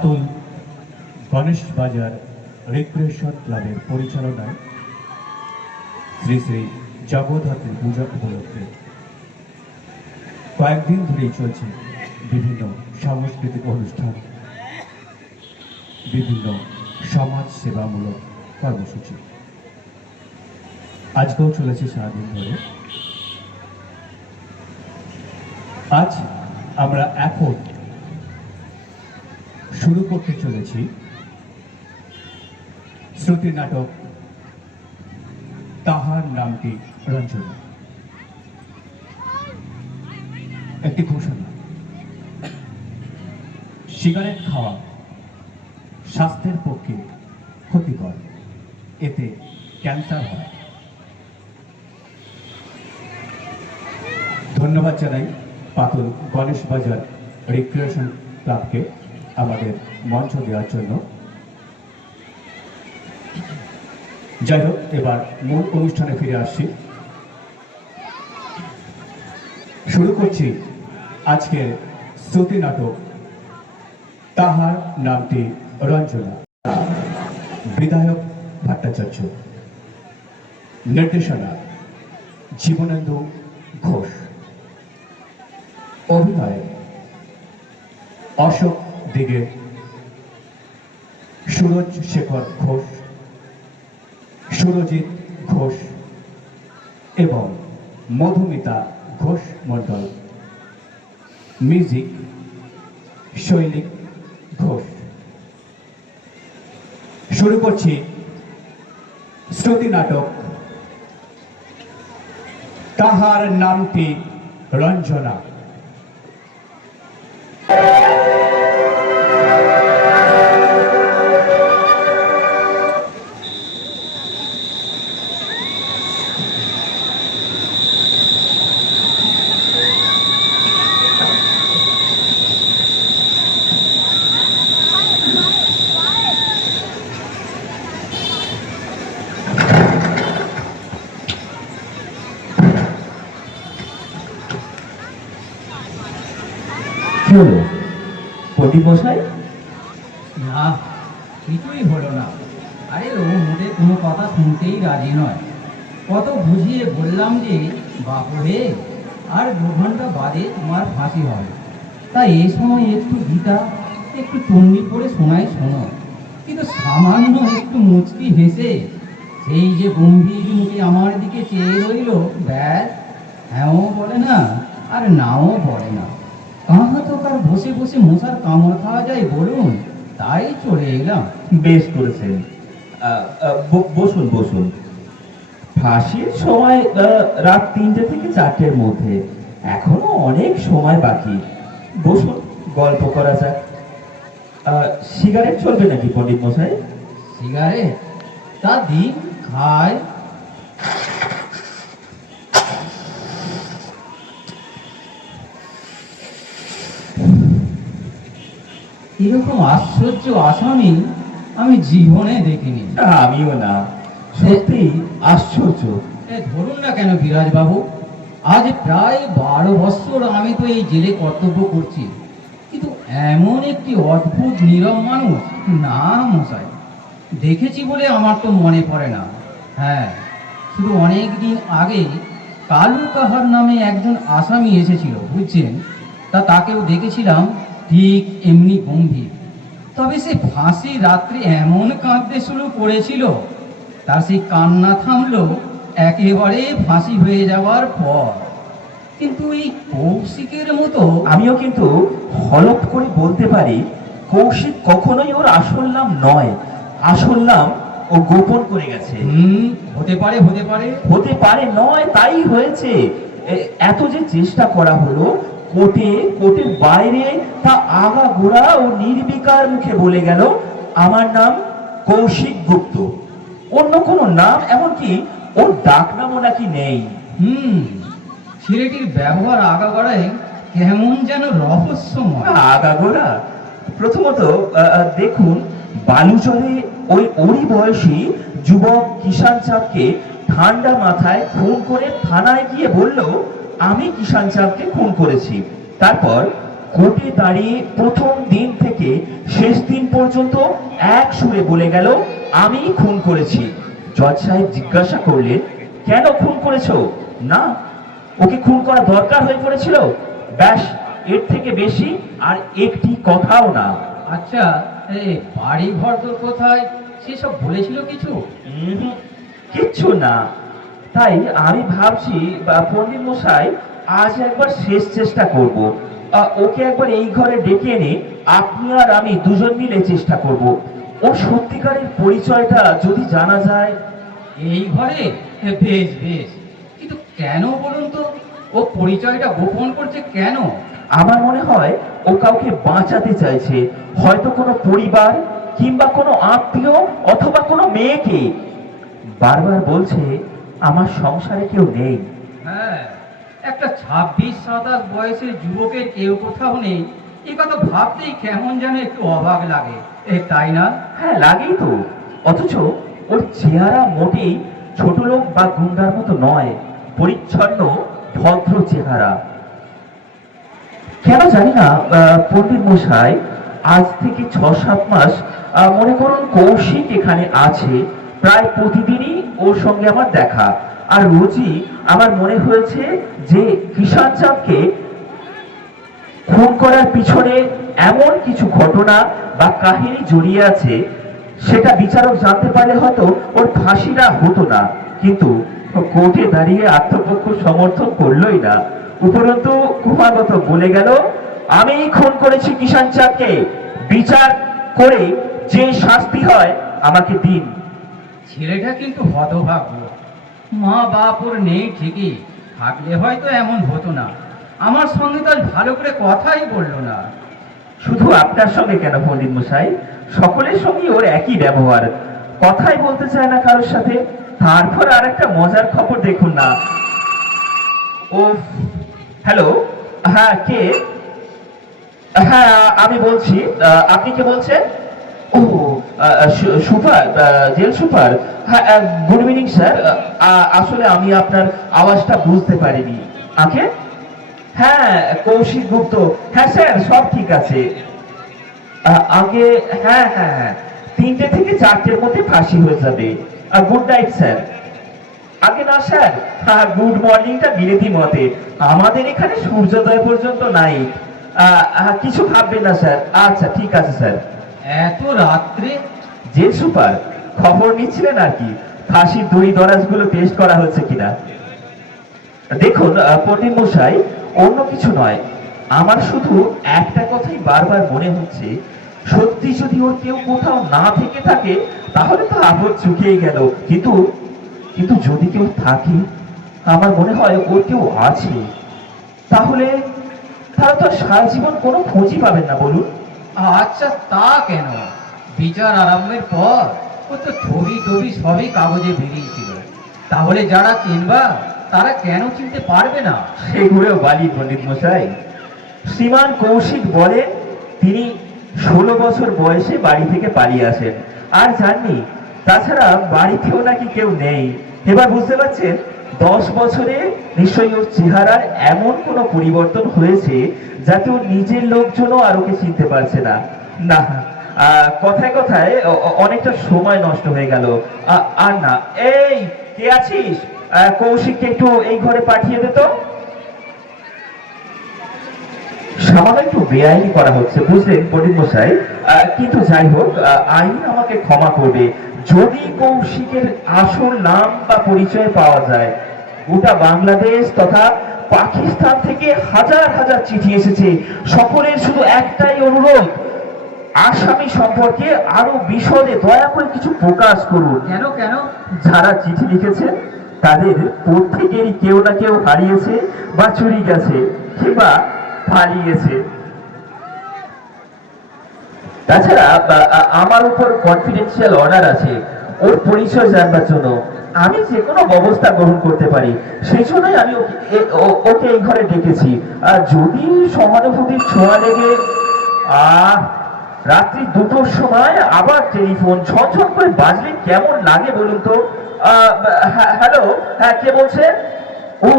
পাতুল গণেশ বাজার রিক্রিয়েশন ক্লাবের পরিচালনায় শ্রী শ্রী জগদ্ধাত্রী পূজা উপলক্ষে কয়েকদিন ধরেই চলছে বিভিন্ন সাংস্কৃতিক অনুষ্ঠান, বিভিন্ন সমাজ সেবামূলক কর্মসূচি। আজকেও চলেছে সারাদিন ধরে। আজ আমরা এখন শুরু করতে চলেছি শ্রুতি নাটক তাহার নামটি রঞ্জনা। একটি ঘোষণা: সিগারেট খাওয়া স্বাস্থ্যের পক্ষে ক্ষতিকর, এতে ক্যান্সার হয়। ধন্যবাদ জানাই পাতুল গণেশ বাজার রিক্রিয়েশন ক্লাবকে আমাদের মঞ্চ দেওয়ার জন্য। যাই হোক, এবার মূল অনুষ্ঠানে ফিরে আসছি। শুরু করছি আজকের শ্রুতি নাটক তাহার নামটি রঞ্জনা। বিধায়ক ভট্টাচার্য, নির্দেশনা জীবনেন্দু ঘোষ, অভিনয় অশোক দিগে, সুরজ শেখর ঘোষ, সুরজিৎ ঘোষ এবং মধুমিতা ঘোষ মণ্ডল। মিউজিক শৈলিক ঘোষ। শুরু করছি শ্রুতি নাটক তাহার নামটি রঞ্জনা। কি হলো পণ্ডিত মশাই? না, কিছুই হলো না। আরে ও মোটে কোনো কথা শুনতেই রাজি নয়। কত বুঝিয়ে বললাম যে বাপু রে, আর 2 ঘন্টা বাদে তোমার ফাঁসি হবে, তাই এই সময় একটু গীতা একটু চণ্ডী পড়ে শোনাই শোনো। কিন্তু সামান্য একটু মুচকি হেসে সেই যে গম্ভীর মুখে আমার দিকে চেয়ে রইল, ব্যাস, হ্যাঁও বলে না আর নাও বলে না। কাহা তো কার বসে বসে মশার কামড় খাওয়া যায় বলুন, তাই চলে এলাম। বেশ করেছেন। বসুন বসুন। ফাঁসির সময় রাত 3টে থেকে 4টের মধ্যে, এখনো অনেক সময় বাকি। বসুন, গল্প করা যাক। সিগারেট চলবে নাকি পণ্ডিত মশাই? সিগারেট? তা দিন খায়। এরকম আশ্চর্য আসামি আমি জীবনে দেখিনি। আমিও না, সত্যি আশ্চর্য। ধরুন না কেন বিরাজ বাবু, আজ প্রায় 12 বছর আমি তো এই জেলে কর্তব্য করছি, কিন্তু এমন একটি অদ্ভুত নীরব মানুষ না মশাই দেখেছি বলে আমার তো মনে পড়ে না। হ্যাঁ, শুধু অনেক দিন আগে কালু কাহার নামে একজন আসামি এসেছিল বুঝছেন, তাকেও দেখেছিলাম ঠিক এমনি গম্ভীর। তবে সে ফাঁসি রাত্রে এমন কাঁদতে শুরু করেছিল, তার সেই কান্না থামলো একেবারে ফাঁসি হয়ে যাওয়ার পর। কিন্তু এই কৌশিকের মতো আমিও কিন্তু হলফ করে বলতে পারি, কৌশিক কখনোই ওর আসল নাম নয়। আসল নাম ও গোপন করে গেছে। হতে পারে, হতে পারে, হতে পারে নয়, তাই হয়েছে। এত যে চেষ্টা করা হলো, কোর্টের বাইরে তা আগাগোড়া ও নির্বিকার মুখে বলে গেল, আমার নাম কৌশিক গুপ্ত, অন্য কোনো নাম, এমনকি ওর ডাক নামও নাকি নেই। ছেলেটির ব্যবহার আগাগোড়ায় কেমন যেন রহস্যময়। আগাগোড়া? প্রথমত দেখুন, বালুচরে ওরই বয়সী যুবক কিষান চাঁদকে ঠান্ডা মাথায় খুন করে থানায় গিয়ে বলল, আমি কিষান চাঁদকে খুন করেছি। তারপর কোর্টে দাঁড়িয়ে প্রথম দিন থেকে শেষ দিন পর্যন্ত এক সুরে বলে গেল আমি খুন করেছি। জজ সাহেব জিজ্ঞাসা করলেন, কেন খুন করেছো? না, ওকে খুন করা দরকার হয়ে পড়েছিল, ব্যাস, এর থেকে বেশি আর একটি কথাও না। আচ্ছা, এই বাড়ি ঘর তোর কোথায় সেসব বলেছিল কিছু? কিচ্ছু না। তাই আমি ভাবছি পণ্ডিত মশাই, আজ একবার শেষ চেষ্টা করব। ওকে একবার এই ঘরে ডেকে এনে আপনি আর আমি দুজন মিলে চেষ্টা করব। ও সত্যিকারের পরিচয়টা যদি জানা যায়। এই ঘরে? বেশ বেশ, কিন্তু কেন বলুন তো, ও পরিচয়টা গোপন করছে কেন? আমার মনে হয় ও কাউকে বাঁচাতে চাইছে, হয়তো কোনো পরিবার কিংবা কোনো আত্মীয় অথবা কোনো মেয়েকে। বারবার বলছে আমার সংসারে কেউ নেই। হ্যাঁ, একটা 26-27 বয়সের যুবকের কেউ কোথাও নেই, এ কথা ভাবতেই কেমন যেন একটু অবাক লাগে, তাই না? হ্যাঁ, লাগেই তো। অথচ ওর চেহারা মোটেই ছোট লোক বা গুন্ডার মতো নয়, পরিচ্ছন্ন ভদ্র চেহারা। কেন জানি না পণ্ডিত মশাই, আজ থেকে 6-7 মাস মনে করুন কৌশিক এখানে আছে, প্রায় প্রতিদিনই ওর সঙ্গে আমার দেখা। আর রোজই আমার মনে হয়েছে যে কিষান চাঁদকে খুন করার পিছনে এমন কিছু ঘটনা বা কাহিনী জড়িয়ে আছে, সেটা বিচারক জানতে পারলে হয়তো ওর ফাঁসিটা হতো না। কিন্তু কোর্টে দাঁড়িয়ে আত্মপক্ষ সমর্থন করলোই না, উপরন্তু ক্রমাগত বলে গেল আমি খুন করেছি কিষান চাঁদকে, বিচার করে যে শাস্তি হয় আমাকে দিন। ছেলেটা কিন্তু হতভাগ্য। মা বাপ ওর নেই ঠিকই, থাকলে হয়তো এমন হতো না। আমার সঙ্গে তো আজ ভালো করে কথাই বললো না। শুধু আপনার সঙ্গে কেন পণ্ডিত মশাই, সকলের সঙ্গে ওর একই ব্যবহার, কথাই বলতে চায় না কারোর সাথে। তারপর আর একটা মজার খবর দেখুন না। ও, হ্যালো, হ্যাঁ কে? হ্যাঁ আমি বলছি, আপনি কে বলছেন? ও, সুপার, জেল সুপার। হ্যাঁ, গুড ইভিনিং স্যার। আসলে আমি আপনার আওয়াজটা বুঝতে পারিনি। আগে, হ্যাঁ কৌশিক গুপ্ত। হ্যাঁ স্যার, সব ঠিক আছে। আগে, হ্যাঁ হ্যাঁ হ্যাঁ, 3টে থেকে 4টের মধ্যে ফাঁসি হয়ে যাবে। Good night sir. আগে না স্যার, হ্যাঁ গুড মর্নিংটা বিলেতি মতে, আমাদের এখানে সূর্যোদয় পর্যন্ত নাই। কিছু ভাববেন না স্যার। আচ্ছা ঠিক আছে স্যার। এত রাত্রে? জেল সুপার, খবর নিচ্ছিলেন আর কি, ফাঁসির দই দরাজগুলো টেস্ট করা হচ্ছে কিনা। দেখুন পণ্ডিত মশাই, অন্য কিছু নয়, আমার শুধু একটা কথাই বারবার মনে হচ্ছে, সত্যি যদি ওর কেউ কোথাও না থেকে থাকে তাহলে তো আপদ চুকিয়ে গেল, কিন্তু কিন্তু যদি কেউ থাকে, আমার মনে হয় ওর কেউ আছে, তাহলে তাহলে তো সারা জীবন কোনো খোঁজই পাবেন না, বলুন। আচ্ছা, তা কেন? বিচার আরম্ভের পর ও তো ছবি টবি সবই কাগজে বেরিয়েছিল, তাহলে যারা চিনবা তারা কেন চিনতে পারবে না? সেগুলো বালি পণ্ডিত মশাই। শ্রীমান কৌশিক বলেন তিনি 16 বছর বয়সে বাড়ি থেকে পালিয়ে আসেন, আর জাননি, তাছাড়া বাড়িতেও নাকি কেউ নেই। এবার বুঝতে পারছেন, 10 বছরে নিশ্চয়ই ওর চেহারার এমন কোনো পরিবর্তন হয়েছে যাতে ওর নিজের লোকজনও আর ওকে চিনতে পারছে না। না, কথায় কথায় অনেকটা সময় নষ্ট হয়ে গেল। আর না, এই কে আছিস? কৌশিককে একটু এই ঘরে পাঠিয়ে দে তো। সামান্য একটু বেআইনি করা হচ্ছে, বুঝলেন পণ্ডিত মশাই, কিন্তু যাই হোক, আইন আমাকে ক্ষমা করবে যদি কৌশিকের আসল নাম বা পরিচয় পাওয়া যায়। গোটা বাংলাদেশ তথা পাকিস্তান থেকে হাজার হাজার চিঠি এসেছে, সকলের শুধু একটাই অনুরোধ, আসামি সম্পর্কে আরো বিশদে দয়া করে কিছু প্রকাশ করুন। কেন কেন? যারা চিঠি লিখেছেন তাদের প্রত্যেকেরই কেউ না কেউ হারিয়েছে বা চুরি গেছে কিংবা পালিয়েছে। তাছাড়া আমার উপর কনফিডেন্সিয়াল অর্ডার আছে ওর পরিচয় জানবার জন্য। আমি যে কোনো ব্যবস্থা গ্রহণ করতে পারি, সেই জন্যই আমি ওকে এই ঘরে ডেকেছি। যদি সহানুভূতির ছোঁয়া লেগে রাত্রি 2টোর সময় আবার টেলিফোন ঝনঝন করে বাজলে কেমন লাগে বলুন তো? হ্যালো, হ্যাঁ কে বলছে? ও,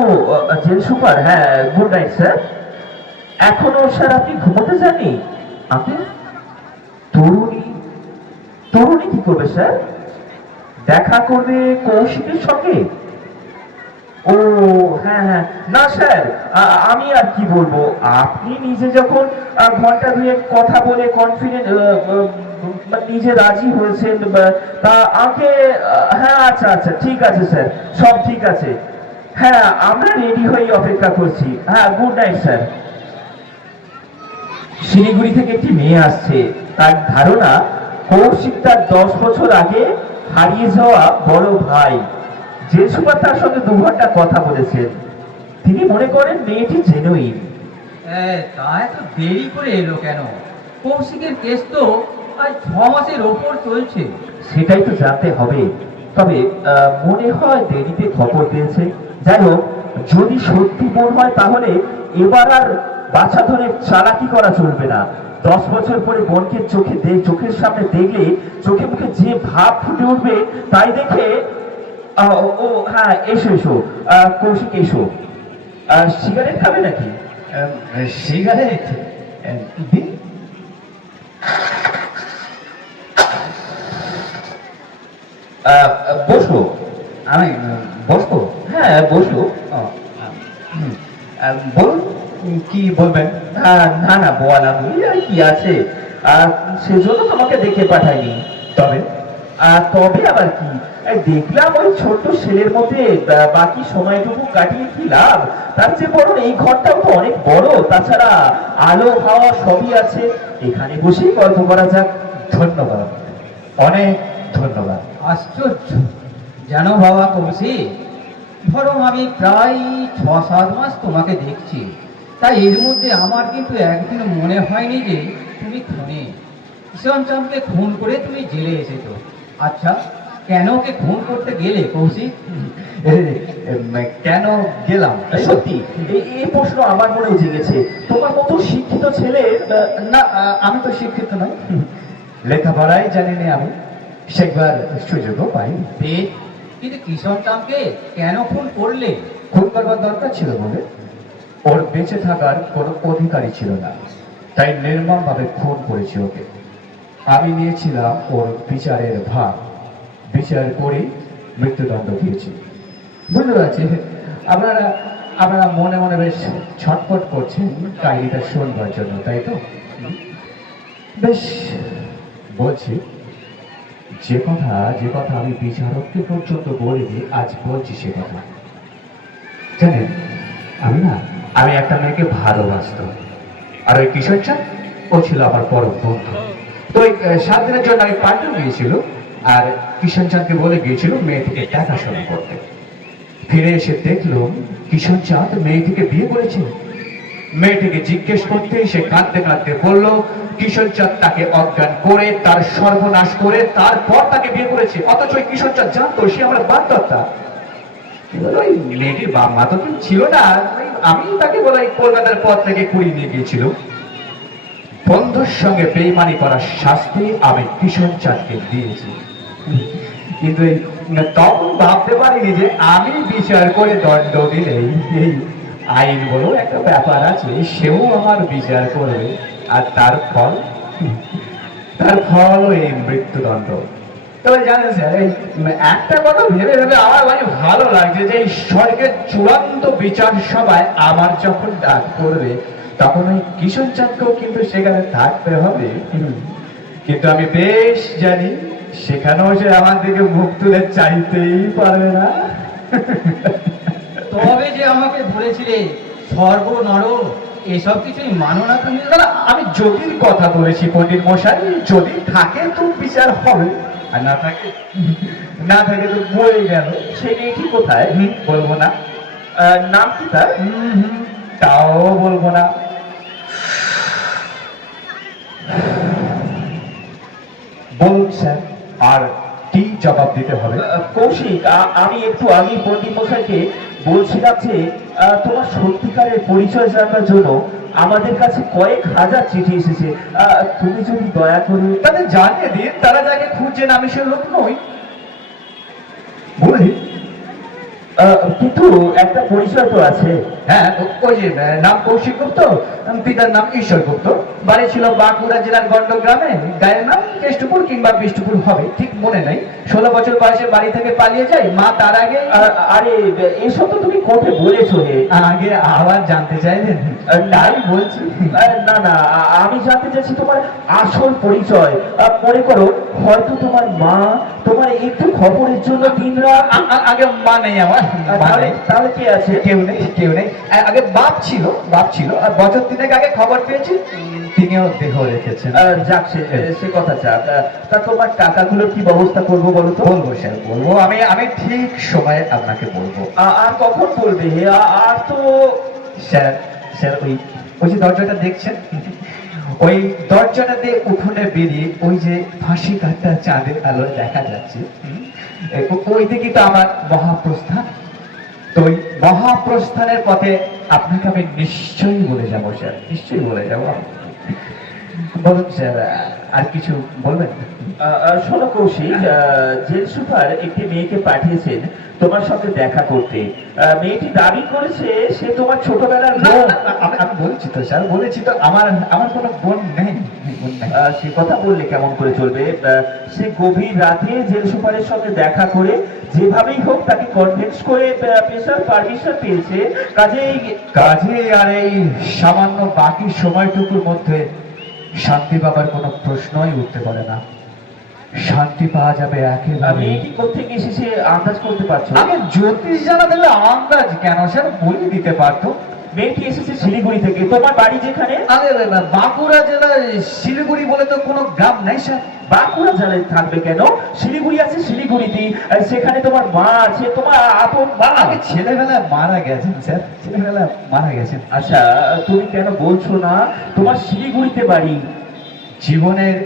জেল সুপার, হ্যাঁ গুড নাইট স্যার। এখনো স্যার আপনি ঘুমোতে যাননি? আপনি তরুণী, তরুণী কি করবে স্যার? দেখা করবে কৌশিকের সঙ্গে? ও হ্যাঁ হ্যাঁ, না স্যার, আমি আর কি বলবো, আপনি নিজে যখন ঘন্টা দুয়েক কথা বলে কনফিডেন্ট নিজে রাজি হয়েছেন, তা আমাকে হ্যাঁ আচ্ছা আচ্ছা ঠিক আছে স্যার, সব ঠিক আছে। হ্যাঁ আমরা রেডি হয়ে অপেক্ষা করছি। হ্যাঁ গুড নাইট স্যার। শিলিগুড়ি থেকে একটি মেয়ে আসছে, তার ধারণা কৌশিক তার 10 বছর আগে হারিয়ে যাওয়া বড় ভাই। যে সুপার তার সঙ্গে 2 ঘন্টা কথা বলেছেন। তিনি মনে করেন মেয়েটি জেনুইন। তা এত দেরি করে এলো কেন? কৌশিকের কেস তো আজ 6 মাসের ওপর চলছে। সেটাই তো জানতে হবে। তবে মনে হয় দেরিতে খবর পেয়েছে। যাই হোক, যদি সত্যি বোন হয় তাহলে এবার আর বাছা ধরে চালাকি করা চলবে না। 10 বছর পরে বোনকে চোখের সামনে দেখলে চোখে মুখে যে ভাব ফুটে উঠবে, তাই দেখে ও হ্যাঁ এসো এসো, কৌশিক এসো। সিগারেট খাবে নাকি? সিগারেট দিন। বসো। আমি বসবো? হ্যাঁ বসো। বলুন কি বলবেন? না না বলা বলি আর কি আছে, সেজন্য তোমাকে দেখে পাঠাইনি। তবে তবে আবার কি, দেখলাম ওই ছোট্ট ছেলের মধ্যে বাকি সময়টুকু কাটিয়ে কি লাভ? তার চেয়ে বরং এই ঘরটাও তো অনেক বড়, তাছাড়া আলো হাওয়া সবই আছে, এখানে বসেই গল্প করা যাক। ধন্যবাদ, অনেক ধন্যবাদ। আশ্চর্য জানো বাবা কৌশিক, ধরো আমি প্রায় 6-7 মাস তোমাকে দেখছি, তাই এর মধ্যে আমার কিন্তু একদিন মনে হয়নি যে তুমি খুনি। কিষণচাঁদকে খুন করে তুমি জেলে এসেছো। আচ্ছা, কেন ওকে খুন করতে গেলে কৌশিক? কেন গেলাম? সত্যি এই প্রশ্ন আমার মনেও জেগেছে। তোমার মতো শিক্ষিত ছেলে, না, আমি তো শিক্ষিত নই, লেখাপড়াই জানি না আমি, শেখবার সুযোগও পাইনি। বেশ, কিন্তু কিষণচাঁদকে কেন খুন করলে? খুন করবার দরকার ছিল বলে ওর বেঁচে থাকার কোনো অধিকারই ছিল না, তাই নির্মমভাবে খুন করেছি ওকে। আমি নিয়েছিলাম ওর বিচারের ভার, বিচার করে মৃত্যুদণ্ড দিয়েছি। বুঝতে পারছি আপনারা আপনারা মনে মনে বেশ ছটফট করছেন কাহিনীটা শুনবার জন্য, তাই তো? বেশ, বলছি, যে কথা আমি বিচারককে পর্যন্ত বলিনি, আজ বলছি সে কথা। জানেন, আমি একটা মেয়েকে ভালোবাসতাম, আর ওই কিশোরচাঁদ ও ছিল আমার পরম বন্ধু। তো ওই 7 দিনের জন্য আমি পাল্টে গিয়েছিল, আর কিষণচাঁদকে বলে গিয়েছিল মেয়েটিকে দেখাশোনা করতে। ফিরে এসে দেখলাম কিষণচাঁদ মেয়েটিকে বিয়ে করেছে। মেয়েটিকে জিজ্ঞেস করতে সে কাঁদতে কাঁদতে বলল কিষণচাঁদ তাকে অজ্ঞান করে, তার সর্বনাশ করে, তারপর তাকে বিয়ে করেছে। অথচ ওই কিষণচাঁদ জানতো সে আমার বাগদত্তা। ওই মেয়েটির বাপ মা তো কেউ ছিল না, আমি তাকে বলে কলকাতার পথ থেকে কুড়িয়ে নিয়ে গিয়েছিল। বন্ধুর সঙ্গে বেইমানি করার শাস্তি আমি কিষণচাঁদকে দিয়েছি, কিন্তু তখন ভাবতে পারিনি যে আমি বিচার করে দণ্ড দিলেই এই আইন বলো একটা ব্যাপার আছে, সেও আমার বিচার করবে, আর তার ফল এই মৃত্যুদণ্ড। তবে জানেন স্যার, এই একটা কথা ভেবে ভেবে আমার মানে ভালো লাগছে যে এই স্বর্গের চূড়ান্ত বিচার সভায় আমার যখন ডাক পড়বে, তখন ওই কিষণচাঁদকেও কিন্তু সেখানে থাকতে হবে। কিন্তু আমি বেশ জানি সেখানেও সে আমার দিকে মুখ তুলে চাইতেই পারবে না। তবে যে আমাকে বলেছিলে স্বর্গ নরক এসব কিছুই মানো না তুমি? না, আমি যদির কথা বলেছি পণ্ডিত মশাই, যদি থাকে তো বিচার হবে, আর না থাকে তো বয়ে গেল। সে মেয়েটি কোথায়? বলবো না। নাম কি তার? তাও বলবো না। বলুন স্যার, আর কি জবাব দিতে হবে? কৌশিক, আমি একটু আগে পণ্ডিত মশাইকে বলছিলাম যে তোমার সত্যিকারের পরিচয় জানার জন্য আমাদের কাছে কয়েক হাজার চিঠি এসেছে। তুমি যদি দয়া করে তাদের জানিয়ে দিন, তারা যাকে খুঁজছেন আমি সে লোক নই। বলি কিন্তু একটা পরিচয় তো আছে। হ্যাঁ, ওই যে নাম কৌশিক গুপ্ত, পিতার নাম ঈশ্বর গুপ্ত, বাড়ি ছিল বাঁকুড়া জেলার গন্ড গ্রামে, গায়ের নাম কেষ্টপুর কিংবা বিষ্টপুর হবে, ঠিক মনে নেই। 16 বছর বয়সে বাড়ি থেকে পালিয়ে যায় মা, তার আগে আরে এসব তো তুমি কোর্টে বলেছো হে। আগে আবার জানতে চাইলেন? তাই বলছি। না না, আমি জানতে চাইছি তোমার আসল পরিচয়। মনে করো হয়তো তোমার মা তোমার একটু খবরের জন্য দিনরাত। আগে মা নেই আমার, মা নেই। তাহলে কে আছে? কেউ নেই, কেউ নেই। আগে বাপ ছিল, বাপ ছিল, আর বছর তিনেক আগে খবর পেয়েছি তিনিও দেহ রেখেছেন। যাক, সে কথা যাক। তা তোমার টাকাগুলোর কি ব্যবস্থা করবো বলো তো? বলবো স্যার, বলবো। আমি আমি ঠিক সময়ে আপনাকে বলবো। আর কখন বলবে হে? আর তো স্যার, স্যার ওই ওই যে দরজাটা দেখছেন, ওই দরজাটা দিয়ে উঠোনে বেরিয়ে ওই যে ফাঁসি কাটা চাঁদের আলো দেখা যাচ্ছে, ওই দিকে তো আমার মহাপ্রস্থান। তো ওই মহাপ্রস্থানের পথে আপনাকে আমি নিশ্চয়ই বলে যাবো স্যার, নিশ্চয়ই বলে যাবো। বলুন স্যার, আর কিছু বলবেন? শোনো কৌশিক, জেল সুপার একটি মেয়েকে পাঠিয়েছেন তোমার সঙ্গে দেখা করতে। মেয়েটি দাবি করেছে সে তোমার ছোটবেলার না, বোন। না, না, আমি বলেছি তো স্যার, বলেছি তো, আমার আমার কোনো বোন নেই, বোন নেই। সে কথা বললে কেমন করে চলবে? সে গভীর রাতে জেল সুপারের সঙ্গে দেখা করে যেভাবেই হোক তাকে কনভিন্স করে পেশার পারমিশন পেয়েছে। কাজেই কাজে আর এই সামান্য বাকি সময়টুকুর মধ্যে শান্তি পাবার কোনো প্রশ্নই উঠতে পারে না। শান্তি পাওয়া যাবে একেবারে। মেয়েটি কোথেকে এসেছে আন্দাজ করতে পারছো? আগে জ্যোতিষ জানা দিলে আন্দাজ কেন স্যার, বলে দিতে পারতো। মেয়েটি এসেছে শিলিগুড়ি থেকে। তোমার বাড়ি যেখানে? আরে বাঁকুড়া জেলার শিলিগুড়ি বলে তো কোনো গ্রাম নেই স্যার। বাঁকুড়া জেলায় থাকবে কেন? শিলিগুড়ি আছে শিলিগুড়িতে, সেখানে তোমার মা আছে, তোমার আপন মা। আগে ছেলেবেলায় মারা গেছেন স্যার, ছেলেবেলায় মারা গেছেন। আচ্ছা, তুমি কেন বলছো না তোমার শিলিগুড়িতে বাড়ি? জীবনের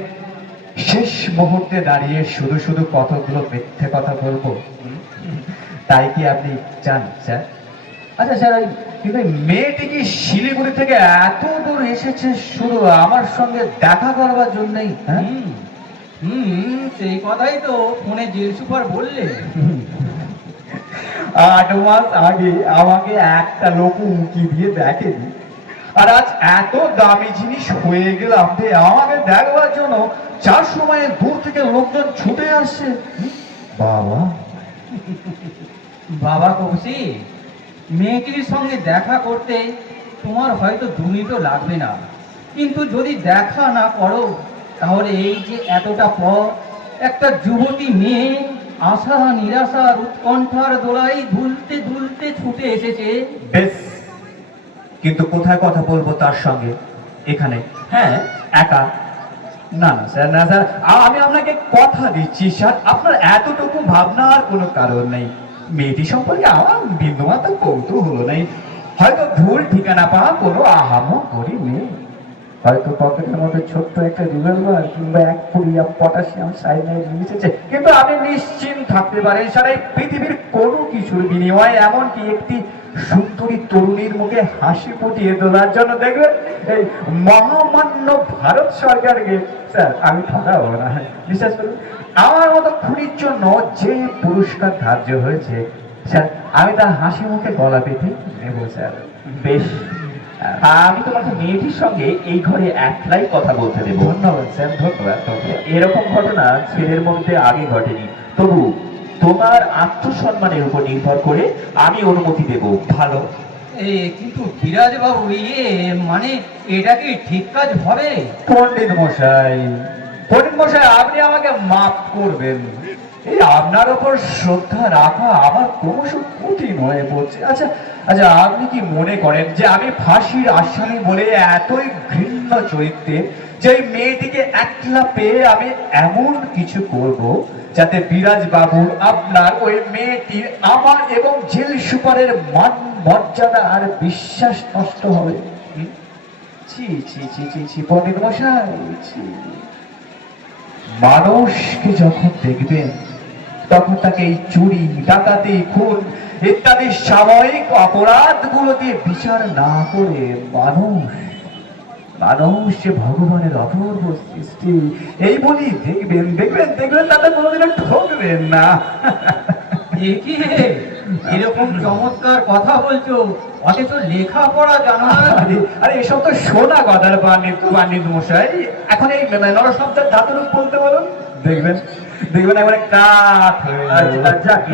শেষ মুহূর্তে দাঁড়িয়ে শুধু শুধু কতগুলো মিথ্যে কথা বলবো, তাই কি আপনি চান স্যার? আচ্ছা স্যার, কিন্তু এই মেয়েটি কি শিলিগুড়ি থেকে এত দূর এসেছে শুধু আমার সঙ্গে দেখা করবার জন্যই? হ্যাঁ, সেই কথাই তো ফোনে জেল সুপার বললে। 8 মাস আগে আমাকে একটা লোক উঁকি দিয়ে দেখেনি, আর আজ এত দামি জিনিস হয়ে গেলাম যে আমাকে দেখবার জন্য 4 সময়ে দূর থেকে লোকজন ছুটে আসছে। বাবা, বাবা কৌশিক, মেয়েটির সঙ্গে দেখা করতে তোমার হয়তো 2 মিনিটও লাগবে না, কিন্তু যদি দেখা না করো তাহলে এই যে এতটা পথ একটা যুবতী মেয়ে আশা নিরাশার উৎকণ্ঠার দোলাই দুলতে দুলতে ছুটে এসেছে। বেশ, কিন্তু কোথায় কথা বলবো তার সঙ্গে? এখানে? হ্যাঁ, একা? না না স্যার, না স্যার, আমি আপনাকে কথা দিচ্ছি স্যার, আপনার এতটুকু ভাবনার কোনো কারণ নেই। মেয়েটি সম্পর্কে আমার বিন্দুমাত্র কৌতূহল নেই। হয়তো ভুল ঠিকানা পাওয়া কোনো আহামক করি নেই, হয়তো পকেটের মধ্যে ছোট্ট একটা রিভলভার কিংবা 1 পুড়িয়া পটাশিয়াম সাইনাইড মিশেছে। কিন্তু আপনি নিশ্চিন্ত থাকতে পারেন স্যার, এই পৃথিবীর কোনো কিছুর বিনিময়ে, এমনকি একটি সুন্দরী তরুণীর মুখে হাসি ফুটিয়ে তোলার জন্য দেখবেন এই মহামান্য ভারত সরকারকে স্যার আমি ঠকাবো না। বিশ্বাস করুন, আমার মতো খুনির জন্য যে পুরস্কার ধার্য হয়েছে স্যার, আমি তার হাসি মুখে গলা পেতে নেব স্যার। বেশ, আমি তোমাকে মেয়েটির সঙ্গে এই ঘরে একলাই কথা বলতে দেব। ধন্যবাদ স্যার, ধন্যবাদ, ধন্যবাদ। এরকম ঘটনা ছেলের মধ্যে আগে ঘটেনি। তবু তোমার আত্মসম্মানের উপর নির্ভর করে আমি অনুমতি দেব। ভালো। কিন্তু বিরাজ বাবু, মানে এটা কি ঠিক কাজ হবে? পণ্ডিত মশাই, পণ্ডিত মশাই, আপনি আমাকে মাফ করবেন। এই আপনার ওপর শ্রদ্ধা রাখা আমার ক্রমশ কঠিন হয়ে পড়ছে। আচ্ছা আচ্ছা, আপনি কি মনে করেন যে আমি ফাঁসির আসামি বলে এতই ঘৃণ্য চরিত্রে যে ওই মেয়েটিকে একলা পেয়ে আমি এমন কিছু করব যাতে বিরাজ বাবুর, আপনার, ওই মেয়েটির, আমার এবং জেল সুপারের মান মর্যাদা আর বিশ্বাস নষ্ট হবে? ছি ছি ছি ছি ছি, পণ্ডিত মশাই, ছি। মানুষকে যখন দেখবেন তখন তাকে এই চুরি, ডাকাতি, খুন ইত্যাদি সাময়িক অপরাধগুলো দিয়ে বিচার না করে মানুষ যে ভগবানের অপূর্ব সৃষ্টি এই বলি দেখবেন, দেখবেন, দেখবেন, তাতে কোনোদিনও ঠকবেন না। এ কি এরকম চমৎকার কথা বলছো, অথচ লেখাপড়া জানো না? আরে আরে এসব তো শোনা গদার পাণ্ডিত মশাই। এখন এই নরশব্দের ধাতুরূপ বলতে বলুন, দেখবেন দেখবেন একবারে কাঠ হয়ে যাবে। যাকে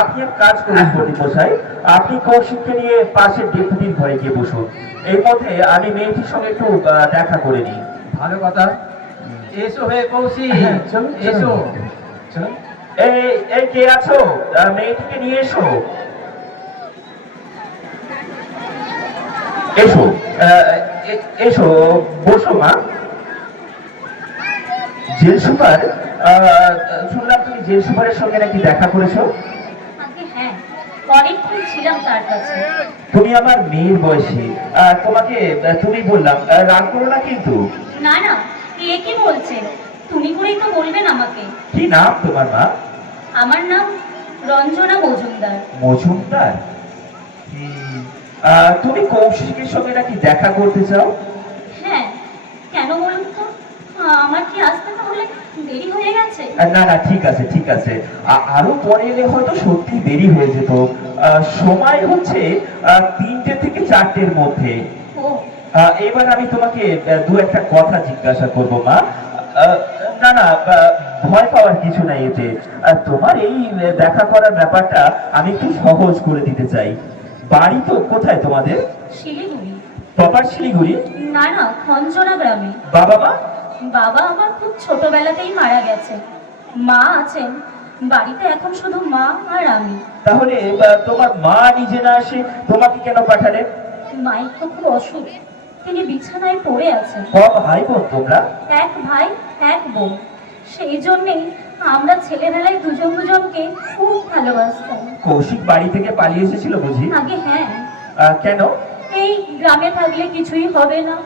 আপনি এক কাজ করুন পণ্ডিত মশাই, আপনি কৌশিককে নিয়ে পাশের ডেপুটির ঘরে গিয়ে বসুন। এর মধ্যে আমি মেয়েটির সঙ্গে একটু দেখা করে নিই। ভালো কথা। এসো হে কৌশিক, চলুন এসো। চলুন। এই এই কে আছো? মেয়েটিকে নিয়ে এসো। এসো এসো, বসো মা। জেল সুপার, শুনলাম তুমি জেল সুপারের সঙ্গে নাকি দেখা করেছো? আগে হ্যাঁ, অনেকক্ষণ ছিলাম তার কাছে। তুমি আমার মেয়ের বয়সী, তোমাকে তুমি বললাম, রাগ করো না কিন্তু। না না, কে কি বলছেন? তুমি করেই তো বলবেন আমাকে। কি নাম তোমার মা? আমার নাম রঞ্জনা মজুমদার। মজুমদার? তুমি কৌশিকের সঙ্গে নাকি দেখা করতে চাও? হ্যাঁ, কেন বলুন তো? আমার কি আসতে তাহলে দেরি হয়ে গেছে? না না, ঠিক আছে ঠিক আছে, আরো পরে এলে হয়তো সত্যি দেরি হয়ে যেত। সময় হচ্ছে 3টে থেকে 4টের মধ্যে। ও এবার আমি তোমাকে দু একটা কথা জিজ্ঞাসা করব মা। না না, ভয় পাওয়ার কিছু নাই এতে। তোমার এই দেখা করার ব্যাপারটা আমি একটু সহজ করে দিতে চাই। বাড়ি তো কোথায় তোমাদের? শিলিগুড়ি। প্রপার শিলিগুড়ি? না না, খঞ্জনা গ্রামে। বাবা মা? বাবা আমার খুব ছোটবেলাতেই মারা গেছে। মা আছেন বাড়িতে, এখন শুধু মা আর আমি। তাহলে তোমার মা নিজে না আসে তোমাকে কেন পাঠালেন? মায়ের তো খুব অসুখ, তিনি বিছানায় পড়ে আছেন। ভাই বোন তোমরা? এক ভাই এক বোন। সেই জন্যেই আমরা ছেলেবেলায় দুজন দুজনকে খুব ভালোবাসতাম। কৌশিক বাড়ি থেকে পালিয়ে এসেছিল বুঝি? আগে হ্যাঁ, কেন? এই গ্রামে থাকলে কিছুই হবে না,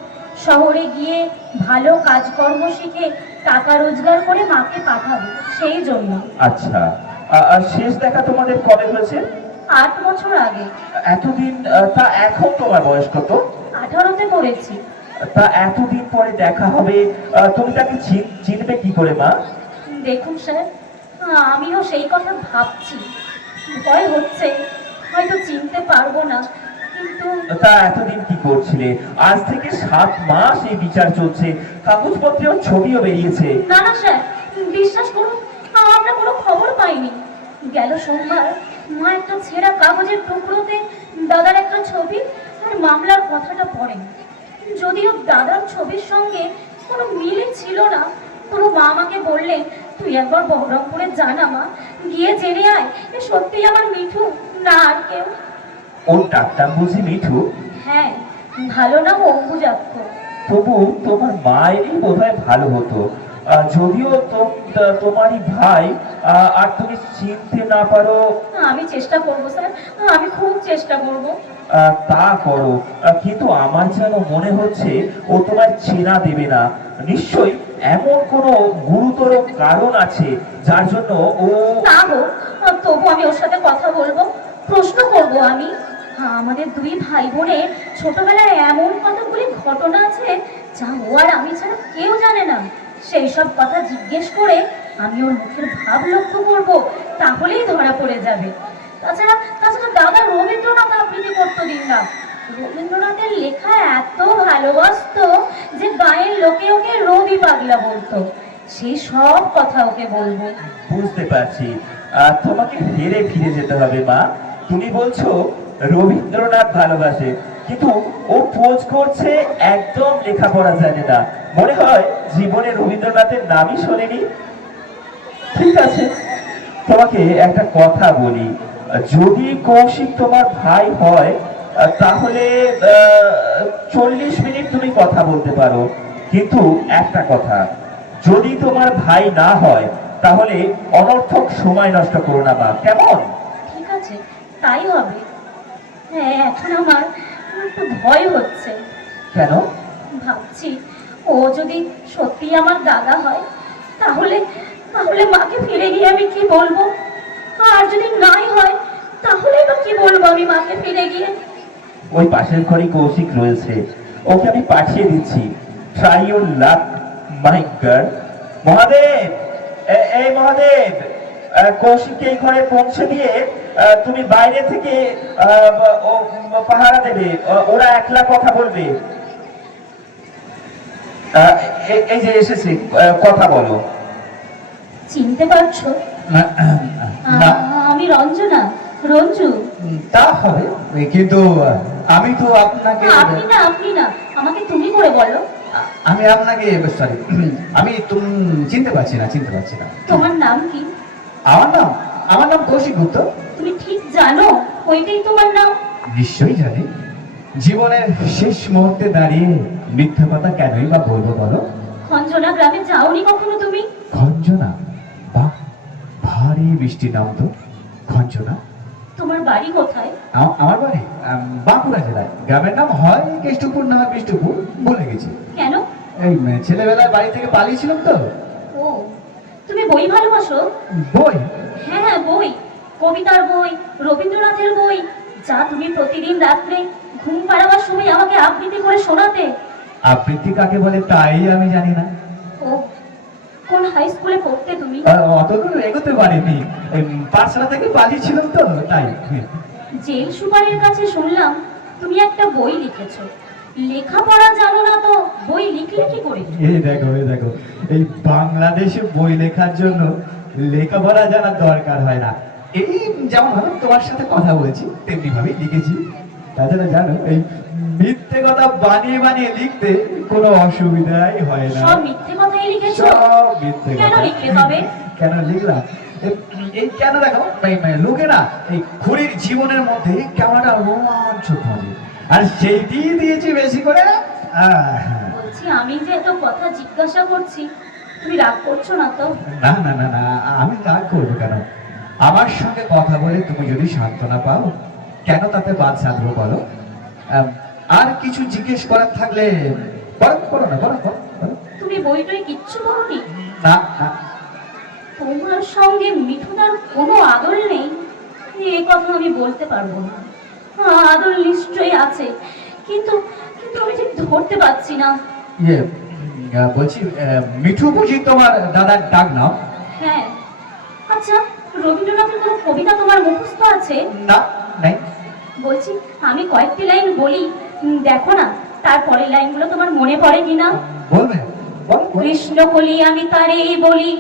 শহরে গিয়ে ভালো কাজকর্ম শিখে টাকা রোজগার করে মাকে পাঠাবো, সেই জন্য। আচ্ছা, শেষ দেখা তোমাদের কবে হয়েছে? 8 বছর আগে। এতদিন, তা এখন তোমার বয়স কত? 18তে পড়েছি। তা এতদিন পরে দেখা হবে, তুমি তাকে চিনবে কি করে মা? দেখুন স্যার, আমিও সেই কথা ভাবছি। ভয় হচ্ছে হয়তো চিনতে পারবো না, কিন্তু তা এতদিন কি করছিলে? আজ থেকে 7 মাস এই বিচার চলছে, কাগজপত্রেও ছবিও বেরিয়েছে। না না স্যার, বিশ্বাস করুন, আমরা কোনো খবর পাইনি। গেল সোমবার মা একটা ছেঁড়া কাগজের টুকরোতে দাদার একটা ছবি আর মামলার কথাটা পড়েন। যদিও দাদার ছবির সঙ্গে কোনো মিলই ছিল না, তবু মা আমাকে বললেন, তুই একবার বহরমপুরে জানা মা, গিয়ে জেনে আয় এ সত্যিই আমার মিঠু না আর কেউ। ওর ডাক্তার বুঝি মিঠু? হ্যাঁ, ভালো নাম অম্বুজাক্ষ। তবু তোমার মায়েরই বোধহয় ভালো হতো। যদিও তোমারই ভাই, আর তুমি চিনতে না পারো। আমি চেষ্টা করবো স্যার, আমি খুব চেষ্টা করবো। তা করো, কিন্তু আমার যেন মনে হচ্ছে ও তোমার চেনা দেবে না। নিশ্চয়ই এমন কোনো গুরুতর কারণ আছে যার জন্য ও। না গো, তবু আমি ওর সাথে কথা বলবো, প্রশ্ন করবো আমি। আমাদের 2 ভাই বোনের ছোটবেলায় এমন কতগুলি ঘটনা আছে যা ও আর আমি ছাড়া কেউ জানে না। সেই সব কথা জিজ্ঞেস করে আমি ওর মুখের ভাব লক্ষ্য করবো, তাহলেই ধরা পড়ে যাবে। তাছাড়া তাছাড়া দাদা রবীন্দ্রনাথ আবৃত্তি করতো দিন না। রবীন্দ্রনাথের লেখা এত ভালোবাসতো যে গায়ের লোকে ওকে রবি পাগলা বলতো। সেই সব কথা ওকে বলবো। বুঝতে পারছি, তোমাকে হেরে ফিরে যেতে হবে মা। তুমি বলছো রবীন্দ্রনাথ ভালোবাসে, কিন্তু ও পোজ করছে একদম লেখাপড়া জানে না। মনে হয় জীবনে রবীন্দ্রনাথের নামই শোনেনি। ঠিক আছে, তোমাকে একটা কথা বলি, যদি কৌশিক তোমার ভাই হয় তাহলে 40 মিনিট তুমি কথা বলতে পারো। কিন্তু একটা কথা, যদি তোমার ভাই না হয় তাহলে অনর্থক সময় নষ্ট করো না মা, কেমন? ঠিক আছে, তাই হবে। হ্যাঁ, এখন আমার একটু ভয় হচ্ছে। কেন? ভাবছি ও যদি সত্যি আমার দাদা হয় তাহলে তাহলে মাকে ফিরে গিয়ে আমি কি বলবো? আর যদি নাই হয় তাহলে তো কি বলবো আমি মাকে ফিরে গিয়ে? ওই পাশের ঘরে কৌশিক রয়েছে, ওকে আমি পাঠিয়ে দিচ্ছি। Try your lakh my girl. Mahadev, এই মহাদেব, কৌশিককে এই ঘরে পৌঁছে দিয়ে তুমি বাইরে থেকে পাহারা দেবে, ওরা একলা কথা বলবে। এই যে এসেছে, কথা বলো। চিনতে পারছো? না, আমি রঞ্জনা, রঞ্জু। তা হবে, কিন্তু আমি তো আপনাকে আপনি না, আমাকে তুমি করে বলো। আমি আপনাকে সরি, আমি তুমি চিনতে পারছি না। তোমার নাম কি? আমার নাম কৌশিক গুপ্ত। তুমি ঠিক জানো ওইটাই তোমার নাম? নিশ্চয়ই জানি। জীবনের শেষ মুহূর্তে দাঁড়িয়ে মিথ্যা কথা কেনই বা বলবো বলো? খঞ্জনা গ্রামে যাওনি কখনো তুমি? খঞ্জনা? বাহ, ভারী মিষ্টি নাম তো, খঞ্জনা। তোমার বাড়ি কোথায়? আমার বাড়ি বাঁকুড়া জেলায়। গ্রামের নাম হয় কেষ্টপুর, না হয় বিষ্টপুর, ভুলে গেছি। কেন? এই ছেলেবেলায় বাড়ি থেকে পালিয়েছিলাম তো। ও, তুমি বই ভালোবাসো? বই? হ্যাঁ, বই। কবিতার বই, রবীন্দ্রনাথের বই, যা তুমি প্রতিদিন রাত্রে ঘুম পাড়াবার সময় আমাকে আবৃত্তি করে শোনাতে। আবৃত্তি কাকে বলে তাই আমি জানি না। ও, কোন হাই স্কুলে পড়তে তুমি? অতদূর এগোতে পারিনি, পাঠশালা থেকে পালিয়েছিলাম তো তাই। জেল সুপারের কাছে শুনলাম তুমি একটা বই লিখেছো। লেখাপড়া জানো না তো বই লিখলে কি করে? এই দেখো, এই বাংলাদেশে বই লেখার জন্য লেখাপড়া জানার দরকার হয় না। এই যেমন ভাবে তোমার সাথে কথা বলছি তেমনি ভাবেই লিখেছি। তাছাড়া জানো, এই মিথ্যে কথা বানিয়ে লিখতে কোনো অসুবিধাই হয় না। সব মিথ্যে কথাই লিখেছো? সব মিথ্যে কেন কথা। লিখলে তবে? কেন লিখলাম? এই কেন দেখো, লোকে না এই খুরির জীবনের মধ্যে কেমন একটা রোমাঞ্চ খোঁজে, আর সেইটি দিয়েছি বেশি করে। বলছি, আমি যে এত কথা জিজ্ঞাসা করছি, তুমি রাগ করছো না তো? না, আমি রাগ করবো কেন? আমার সঙ্গে কথা বলে তুমি যদি সান্ত্বনা পাও, কেন তাতে বাদ সাধবো বলো? আর কিছু জিজ্ঞেস করার থাকলে করো না। তুমি বইটই কিচ্ছু বলনি? না। তোমার সঙ্গে মিঠুদার কোনো আদর নেই? এ কথা আমি বলতে পারবো না। আদর নিশ্চয়ই আছে, কিন্তু আমি ঠিক ধরতে পারছি না। বলছি, মিঠু বুঝি তোমার দাদার ডাক নাম? হ্যাঁ। আচ্ছা, রবীন্দ্রনাথের কোনো কবিতা তোমার মুখস্থ আছে? না, নাই। বলছি, আমি কয়েকটি লাইন বলি, দেখো না তারপরের লাইনগুলো তোমার মনে পড়ে কিনা। বলবে? কৃষ্ণ বলি আমি তারে বলি,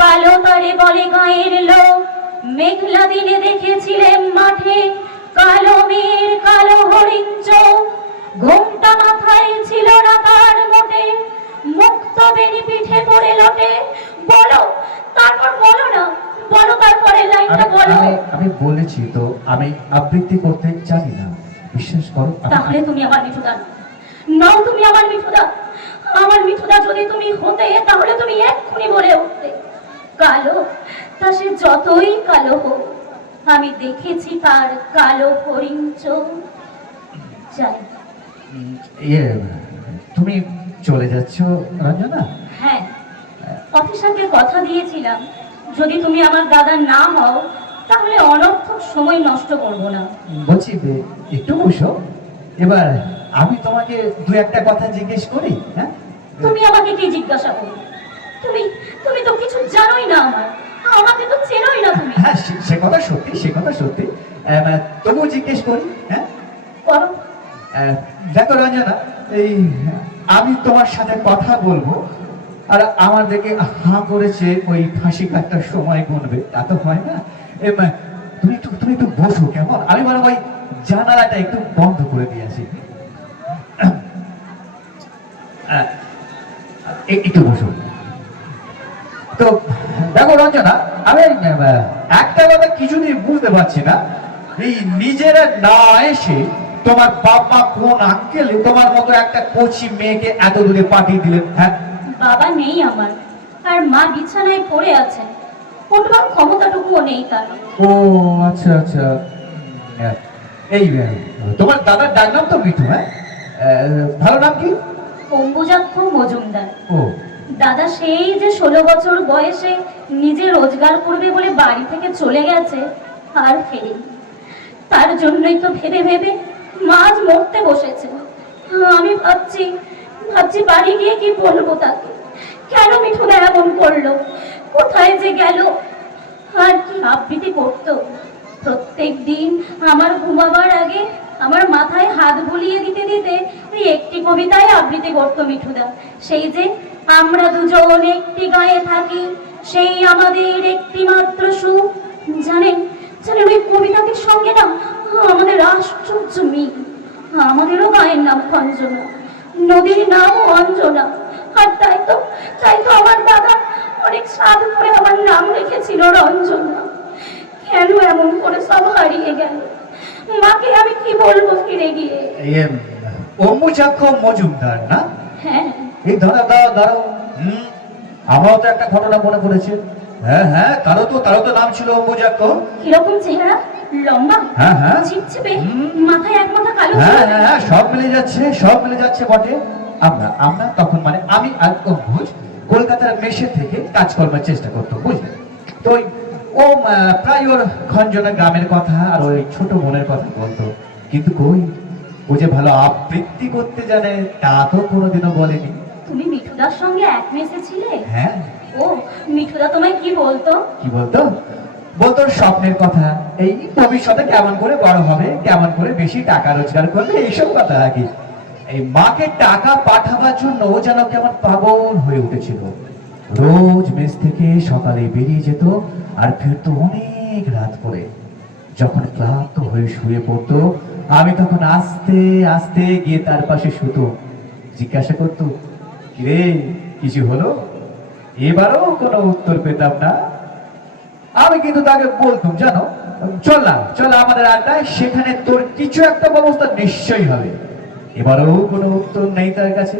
কালো তারে বলে গায়ের লোক। মেঘলা দিনে দেখেছিলেন মাঠে, কালো মেয়ের কালো হরিণ চোখ। ঘোমটা মাথায় ছিল না তার মোটে, মুক্ত বেনি পিঠে পড়ে লটে। বলো, তারপর বলো না, বলো তারপরের লাইনটা বলো। আমি বলেছি তো, আমি আবৃত্তি করতে জানি না, বিশ্বাস করো। তাহলে তুমি আমার মিঠুদা নাও, তুমি আমার মিঠুদা। আমার মিঠুদা যদি তুমি হতে, তাহলে তুমি এক্ষুনি বলে উঠতে, কালো তা সে যতই কালো হোক, আমি দেখেছি তার কালো হরিণ চোখ। যাই। তুমি চলে যাচ্ছ রঞ্জনা? হ্যাঁ, অফিসারকে কথা দিয়েছিলাম, যদি তুমি আমার দাদা না হও, তাহলে অনর্থক সময় নষ্ট করব না। বলছি, একটু বসো। এবার আমি তোমাকে দু একটা কথা জিজ্ঞেস করি। হ্যাঁ, তুমি আমাকে কি জিজ্ঞাসা করো? তুমি তো কিছু জানোই না, আমাকে তো চেনোই না তুমি। হ্যাঁ, সে কথা সত্যি। তবু জিজ্ঞেস করি। হ্যাঁ, করো। দেখো রঞ্জনা, এই আমি তোমার সাথে কথা বলবো, আর আমার দিকে হাঁ করেছে ওই ফাঁসি কাটার সময় গুনবে, তা তো হয় না। তুমি একটু বসো কেমন? আমি বরং ওই জানালাটা একটু বন্ধ করে দিয়ে আসি। একটু বসো। তো দেখো রঞ্জনা, আমি একটা কথা কিছুদিন বুঝতে পারছি না, এই নিজেরা না এসে তোমার বাবা কোন আঙ্কেল তোমার মতো একটা কচি মেয়েকে এত দূরে পাঠিয়ে দিলেন? হ্যাঁ, বাবা নেই আমার, আর মা বিছানায় পড়ে আছেন, উঠবার ক্ষমতাটুকুও নেই তার। ও আচ্ছা। এই তোমার দাদার ডাক নাম তো মিঠু? হ্যাঁ, ভালো নাম কি? অম্বুজাক্ষ মজুমদার। ও, দাদা সেই যে 16 বছর বয়সে নিজে রোজগার করবে বলে বাড়ি থেকে চলে গেছে, আর ফেরেনি। তার জন্যই তো ভেবে মাঝ মরতে বসেছে। আমি ভাবছি বাড়ি গিয়ে কি বলবো তাকে, কেন মিঠুদা এমন করলো, কোথায় যে গেল, আর কি আবৃত্তি করতো প্রত্যেক দিন আমার ঘুমাবার আগে আমার মাথায় হাত বুলিয়ে দিতে দিতে ওই একটি কবিতায় আবৃত্তি করতো মিঠুদা। সেই যে আমরা দুজন একটি গায়ে থাকি, সেই আমাদের একটি মাত্র সুখ। জানেন জানেন ওই কবিতাটির সঙ্গে না আমাদের আশ্চর্য মিল। আমাদেরও গায়ের নাম খঞ্জনা, নদীর নাম অঞ্জনা। আর তাই তো আমার দাদা অনেক সাধ করে আমার নাম রেখেছিল রঞ্জনা। কেন এমন করে সব হারিয়ে গেল? মাকে আমি কি বলবো ফিরে গিয়ে? অম্বুজাক্ষ মজুমদার না? হ্যাঁ। এই দাঁড়াও। আমারও তো একটা ঘটনা মনে পড়েছে। হ্যাঁ, তারও তো নাম ছিল অম্বুজাক্ষ। কিরকম চেহারা? লম্বা? হ্যাঁ। চিপচিপে, মাথায় এক মাথা কালো? হ্যাঁ, সব মিলে যাচ্ছে বটে। আমরা তখন মানে আমি আর অম্বুজ কলকাতার মেশে থেকে কাজ করবার চেষ্টা করতো, বুঝলে তো। ও প্রায় ওর খঞ্জনা গ্রামের কথা আর ওই ছোট বোনের কথা বলতো। কিন্তু কই, ও যে ভালো আবৃত্তি করতে জানে তা তো কোনোদিনও বলেনি। তুমি মিঠুদার সঙ্গে এক মেসে ছিলে? হ্যাঁ। ও, মিঠুদা তোমায় কি বলতো? বলতো স্বপ্নের কথা, এই ভবিষ্যতে কেমন করে বড় হবে, কেমন করে বেশি টাকা রোজগার করবে, এইসব কথা আর কি। এই মাকে টাকা পাঠাবার জন্য ও যেন কেমন পাগল হয়ে উঠেছিল। রোজ মেস থেকে সকালে বেরিয়ে যেত আর ফিরতো অনেক রাত করে। যখন ক্লান্ত হয়ে শুয়ে পড়তো, আমি তখন আস্তে আস্তে গিয়ে তার পাশে শুতো। জিজ্ঞাসা করতো, কিরে কিছু হলো? এবারও কোনো উত্তর পেতাম না। আমি কিন্তু তাকে বলতাম, জানো, চল আমাদের আড্ডায়, সেখানে তোর কিছু একটা ব্যবস্থা নিশ্চয়ই হবে। এবারও কোনো উত্তর নেই তার কাছে।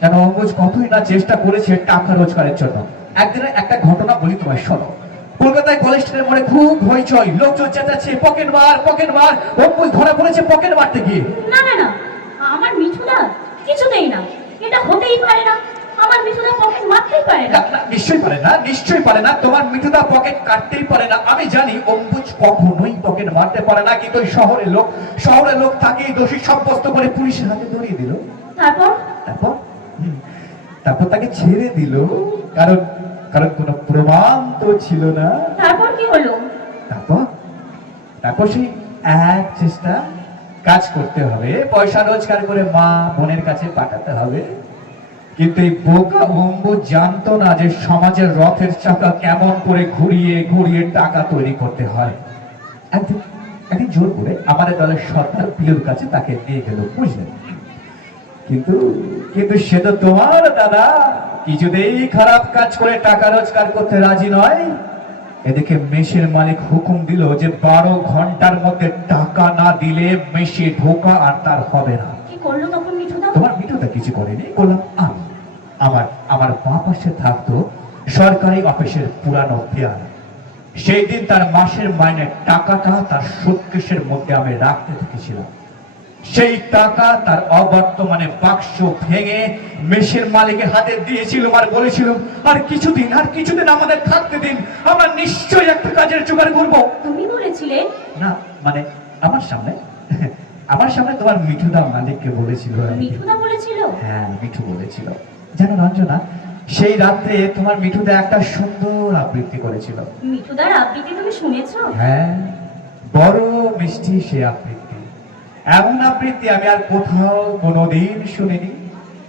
জানো অম্বুজ কতই না চেষ্টা করেছে টাকা রোজগারের জন্য। একদিনের একটা ঘটনা বলি তোমায়, শোনো। কলকাতায় কলেজ স্ট্রিটের মোড়ে খুব হইচই, লোকজন চেঁচাচ্ছে পকেট মার। অম্বুজ ধরা পড়েছে পকেট মারতে গিয়ে। না, আমার মিঠুদা কিছুতেই না, এটা হতেই পারে না। আমার মিঠুদা পকেট মারতেই পারে না। নিশ্চয়ই পারে না। তোমার মিঠুদা পকেট কাটতেই পারে না। আমি জানি অম্বুজ কখনোই পকেট মারতে পারে না, কিন্তু ওই শহরের লোক তাকে দোষী সাব্যস্ত করে পুলিশের হাতে ধরিয়ে দিল। তারপর তাকে ছেড়ে দিল, কারণ কোনো প্রমাণ তো ছিল না। তারপর কি হলো? তারপর সেই এক চেষ্টা, কাজ করতে হবে, পয়সা রোজগার করে মা বোনের কাছে পাঠাতে হবে। কিন্তু এই বোকা অম্বুজ জানতো না যে সমাজের রথের চাকা কেমন করে ঘুরিয়ে টাকা তৈরি করতে হয়। একদিন জোর করে আমাদের দলের সরকার পিওর কাছে তাকে নিয়ে গেল, বুঝলেন। কিন্তু সে তো তোমার দাদা কিছুতেই খারাপ কাজ করে টাকা রোজগার করতে রাজি নয়। এদিকে মেশের মালিক হুকুম দিল যে 12 ঘন্টার মধ্যে টাকা না দিলে মেশে ঢোকা আর তার হবে না। কি করলো তখন মিঠুদা? তোমার মিঠুদা কিছু করেনি, করলাম আমি। আমার বাঁ পাশে থাকতো সরকারি অফিসের পুরানো পেয়ারা। সেই দিন তার মাসের মাইনের টাকাটা তার সুটকেসের মধ্যে আমি রাখতে দেখেছিলাম। সেই টাকা তার অবর্তমানে বাক্স ভেঙে মেশের মালিকের হাতে দিয়েছিলাম আর বলেছিলাম, আর কিছুদিন আমাদের থাকতে দিন, আমরা নিশ্চয়ই একটা কাজের জোগাড় করবো। তুমি বলেছিলে? না, মানে আমার সামনে তোমার মিঠুদা মালিককে বলেছিল। মিঠুদা বলেছিল? হ্যাঁ, মিঠু বলেছিল। জানো রঞ্জনা, সেই রাতে তোমার মিঠুদা একটা সুন্দর আবৃত্তি করেছিল। মিঠুদার আবৃত্তি তুমি শুনেছো? হ্যাঁ, বড় মিষ্টি সে আবৃত্তি। এমন আবৃত্তি আমি আর কোথাও কোনোদিন শুনিনি।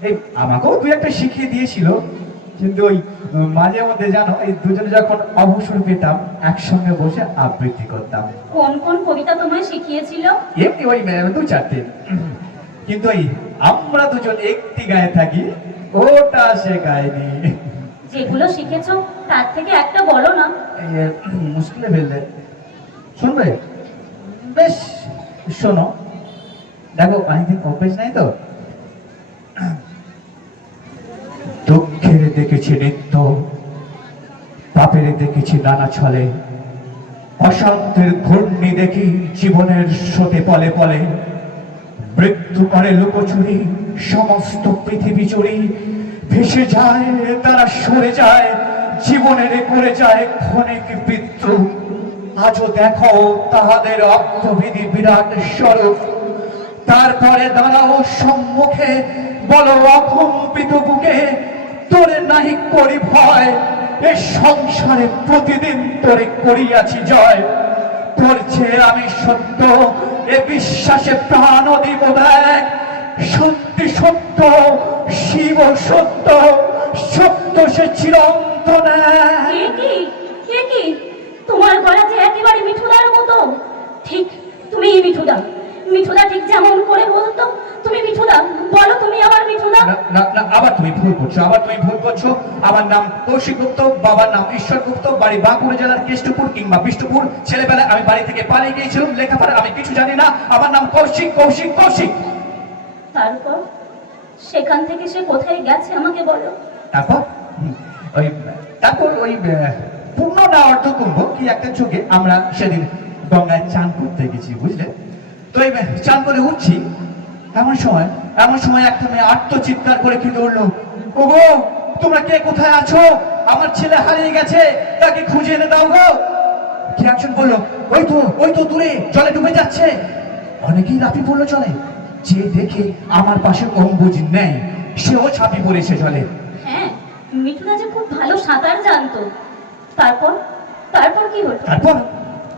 এই আমাকেও দুই একটা শিখিয়ে দিয়েছিল, কিন্তু ওই মাঝে মধ্যে জানো, এই দুজনে যখন অবসর পেতাম একসঙ্গে বসে আবৃত্তি করতাম। কোন কবিতা তোমায় শিখিয়েছিল? এমনি ওই 2-4টি, কিন্তু ওই আমরা দুজন একটি গায়ে থাকি ওটা সে গায়নি। যেগুলো শিখেছো তার থেকে একটা বলো না। মুশকিলে ফেললে। শুনবে? বেশ, শোনো। দেখো, অনেকদিন অভ্যেস নাই তো। দুঃখের দেখেছি নৃত্য, পাপের দেখেছি নানা ছলে, অশান্তির ঘূর্ণি দেখি জীবনের স্রোতে পলে পলে। মৃত্যু করে লুকোচুরি, সমস্ত পৃথিবী চুরি, ভেসে যায় তারা, সরে যায়, জীবনের করে যায় ক্ষণিক বিদ্রুপ। আজও দেখো তাহাদের অর্থবিধি বিরাট স্বরূপ। তারপরে দাঁড়াও সম্মুখে, বলো অকম্পিত বুকে, তোরে নাহি করি ভয়, এ সংসারে প্রতিদিন তোরে করিয়াছি জয়। বলছে আমি সত্য, এ বিশ্বাসে প্রাণ দিব দেখ। সত্যি সত্য, শিব সত্য, সত্য সে চিরন্তন এক। এ কি তোমার গলা যে একেবারে মিঠুদার মতো। ঠিক তুমি মিঠুদা, মিঠুদা ঠিক যেমন করে বলতো তুমি মিঠুদা। বলো তুমি আমার মিঠুদা। না না না, আবার তুমি ভুল করছো, আবার তুমি ভুল করছো। আমার নাম কৌশিক গুপ্ত, বাবার নাম ঈশ্বর গুপ্ত, বাড়ি বাঁকুড়া জেলার কেষ্টপুর কিংবা বিষ্ণুপুর। ছেলেবেলায় আমি বাড়ি থেকে পালিয়ে গিয়েছিলাম, লেখাপড়া আমি কিছু জানি না। আমার নাম কৌশিক, কৌশিক, কৌশিক। তারপর সেখান থেকে সে কোথায় গেছে আমাকে বলো। তারপর ওই তারপর ওই পূর্ণ না অর্ধ কুম্ভ কি একটা যুগে আমরা সেদিন গঙ্গায় চান করতে গেছি, বুঝলে তো। এই চান করে উঠছি, এমন সময় একটা মেয়ে আত্মচিৎকার করে কিন্তু উঠলো, ওগো তোমরা কে কোথায় আছো? আমার ছেলে হারিয়ে গেছে, তাকে খুঁজে এনে দাও গো। কি একজন বললো, ওই তো দূরে জলে ডুবে যাচ্ছে। অনেকেই লাফি পড়লো জলে। যে দেখে আমার পাশে অম্বুজ নেই, সেও ঝাঁপি পড়েছে জলে। হ্যাঁ, মিঠুদা যে খুব ভালো সাঁতার জানতো। তারপর তারপর কি হলো?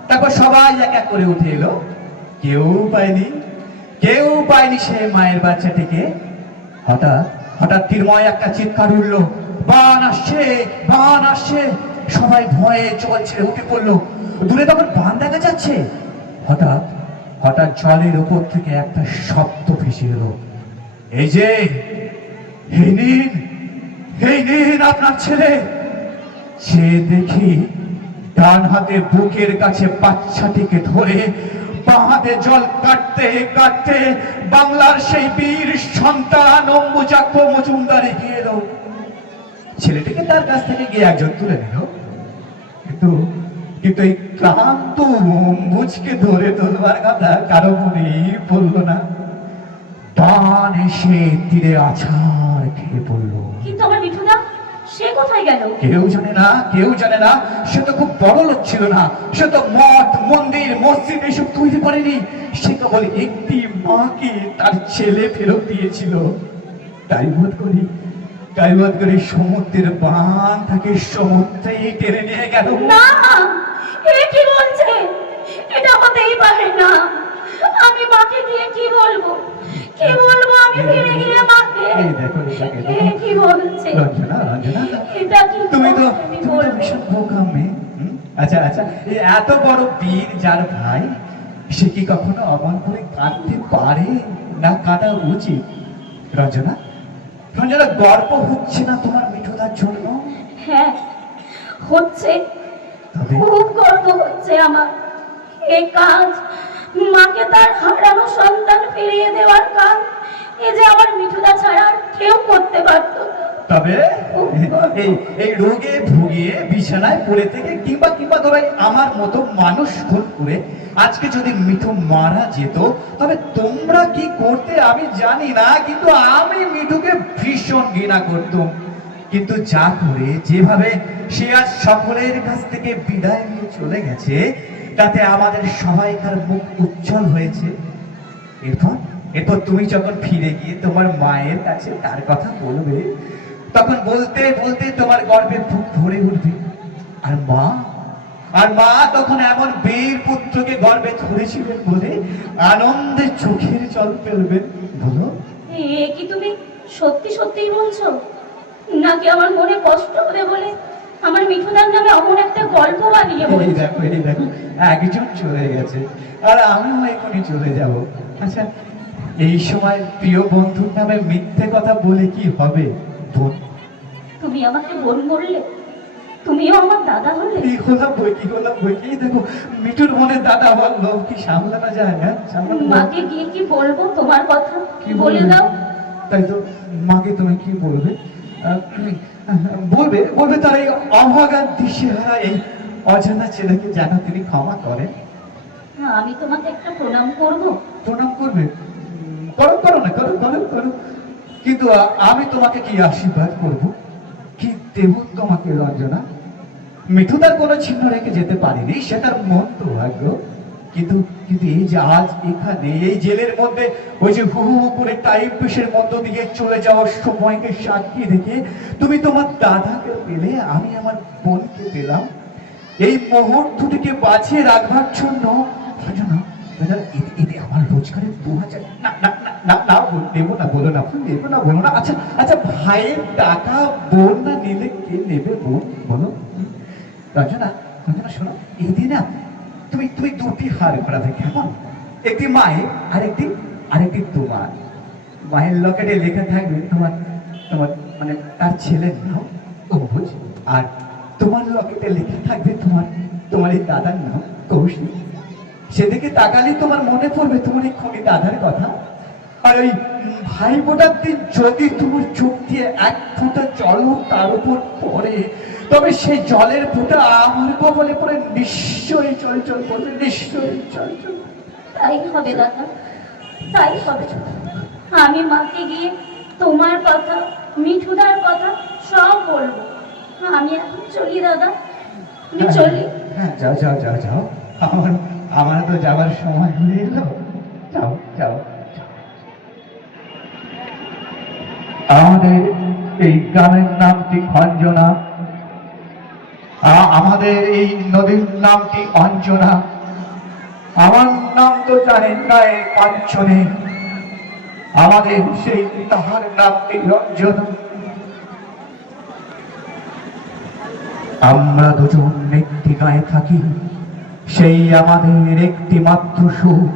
তারপর সবাই এক এক করে উঠে এলো। কেউ পায়নি সে মায়ের বাচ্চাটিকে। হঠাৎ তীরময় একটা চিৎকার উঠলো, বান আসছে, বান আসছে। সবাই ভয়ে জল ছেড়ে উঠে পড়লো। দূরে তখন বান দেখা যাচ্ছে। হঠাৎ জলের উপর থেকে একটা শব্দ ভেসে এলো, এই যে এই নিন আপনার ছেলে। সে দেখি ডান হাতে বুকের কাছে বাচ্চাটিকে ধরে, বাঁ হাতে জল কাটতে কাটতে বাংলার সেই বীর সন্তান অম্বুজাক্ষ মজুমদার এগিয়ে এলো। ছেলেটিকে তার কাছ থেকে গিয়ে একজন তুলে নিল, কিন্তু এই ক্লান্ত অম্বুজকে ধরে তোলবার কথা কারো মনেই পড়লো না। বান এসে তীরে আছাড় খেয়ে পড়লো। কিন্তু আমার মিঠুদা সে কোথায় গেল? কেউ জানে না। সে তো খুব বড় লোক ছিল না। সে তো মঠ, মন্দির, মসজিদ এসব তৈরি করেনি। সে কেবল একটি মাকে তার ছেলে ফেরত দিয়েছিল। তাই বোধ করি সমুদ্রের বান তাকে সমুদ্রেই টেনে নিয়ে গেল। না, এ কি বলছে? এটা হতেই পারে না। আমি মাকে গিয়ে কি বলবো? আমি ফিরে গিয়ে মাকে? এই দেখো, এ কি বলছে? রঞ্জনা, এটা কি তুমি তো বলবো? ভীষণ বোকা মেয়ে। আচ্ছা, এই এত বড় বীর যার ভাই, সে কি কখনো অমন করে কাঁদতে পারে? না কাঁদা উচিত? রঞ্জনা, গর্ব হচ্ছে না তোমার মিঠুদার জন্য? হ্যাঁ হচ্ছে, তবে খুব গর্ব হচ্ছে আমার। এই কাজ, মাকে তার হারানো সন্তান ফিরিয়ে দেওয়ার কাজ, এ যে আমার মিঠুদা ছাড়া আর কেউ করতে পারত না। তবে এই রোগে ভুগিয়ে বিছানায় পড়ে থেকে কিংবা ধরে আমার মতো মানুষ খুন করে আজকে যদি মিঠু মারা যেত, তবে তোমরা কি করতে আমি জানি না, কিন্তু আমি মিঠুকে ভীষণ ঘৃণা করতাম। কিন্তু যা করে যেভাবে সে আজ সকলের কাছ থেকে বিদায় নিয়ে চলে গেছে, তাতে আমাদের সবাইকার মুখ উজ্জ্বল হয়েছে। এরপর তুমি যখন ফিরে গিয়ে তোমার মায়ের কাছে তার কথা বলবে, তখন বলতে বলতে তোমার গর্বে বুক ভরে উঠবে। আর মা তখন এমন বীর পুত্রকে গর্বে ধরেছিলেন বলে আনন্দে চোখের জল ফেলবেন। বলো, এ কি তুমি সত্যি সত্যিই বলছো, নাকি আমার মনে কষ্ট হবে বলে আমার মিঠুদার নামে অমন একটা গল্প বানিয়ে এই বলছো? দেখো, একজন চলে গেছে আর আমিও এখনই চলে যাব। আচ্ছা, এই সময় প্রিয় বন্ধুর নামে মিথ্যে কথা বলে কি হবে? বোন, তুমি আমাকে বোন বললে, তুমিও আমার দাদা হলে। কি হলাম বই কি দেখো, মিঠুর মনের দাদা হওয়ার লোভ কি সামলানো যায়? হ্যাঁ, সামলানো যায়। মাকে গিয়ে কি বলবো তোমার কথা? কি বলে দাও। তাই তো, মাকে তুমি কি বলবে? বলবে তার এই অভাগা দিশেহারা এই অজানা ছেলেকে যেন তিনি ক্ষমা করেন। আমি তোমাকে একটা প্রণাম করব। প্রণাম করবে? করো। কিন্তু আমি তোমাকে কি আশীর্বাদ করব, কি দেব তোমাকে? রঞ্জনা, মিঠু তার কোনো চিহ্ন রেখে যেতে পারেনি, সে তার মন তো ভাগ্য। কিন্তু এই যে আজ এখানে এই জেলের মধ্যে ওই যে হু করে টাইপ পেশের মধ্য দিয়ে চলে যাওয়ার সময়কে সাক্ষী রেখে তুমি তোমার দাদাকে পেলে, আমি আমার বোনকে পেলাম। এই মুহূর্তটিকে বাঁচিয়ে রাখবার জন্য রঞ্জনা, এতে আমার রোজগারের 2000 না না না না না নেবো না, বলো না, নেবো না, বলো না। আচ্ছা আচ্ছা, ভাইয়ের টাকা বোন না নিলে কে নেবে বোন, বলো? রঞ্জনা, রঞ্জনা শোনো, এই দিন না তুমি তুমি দুটি হার করাবে, কেমন? একটি মায়ের আরেকটি তোমার। মায়ের লকেটে লেখা থাকবে তোমার তোমার মানে তার ছেলের নাম অম্বুজ, আর তোমার লকেটে লেখা থাকবে তোমার এই দাদার নাম কৌশিক। সেদিকে তাকালেই তোমার মনে পড়বে তোমার এই খনি দাদার কথা। আর ওই ভাই ফোটার দিন যদি তোমার চোখ দিয়ে এক ফোঁটা জল তার উপর পড়ে, তবে সেই জলের ফোঁটা আমার কপালে পড়ে নিশ্চয়ই চঞ্চল করবে, নিশ্চয়ই চঞ্চল। তাই হবে দাদা, তাই হবে। আমি মাকে গিয়ে তোমার কথা, মিঠুদার কথা সব বলবো। আমি এখন চলি দাদা, আমি চলি। হ্যাঁ, যাও যাও যাও যাও, আমার তো যাবার সময় হয়ে এলো। যাও যাও। আমাদের এই গ্রামের নামটি খঞ্জনা, আমাদের এই নদীর নামটি অঞ্জনা। আমার নাম তো জানেন গায়ে কাঞ্চনে, আমাদের সেই তাহার নামটি রঞ্জনা। আমরা দুজন একটি গায়ে থাকি, সেই আমাদের একটি মাত্র সুখ।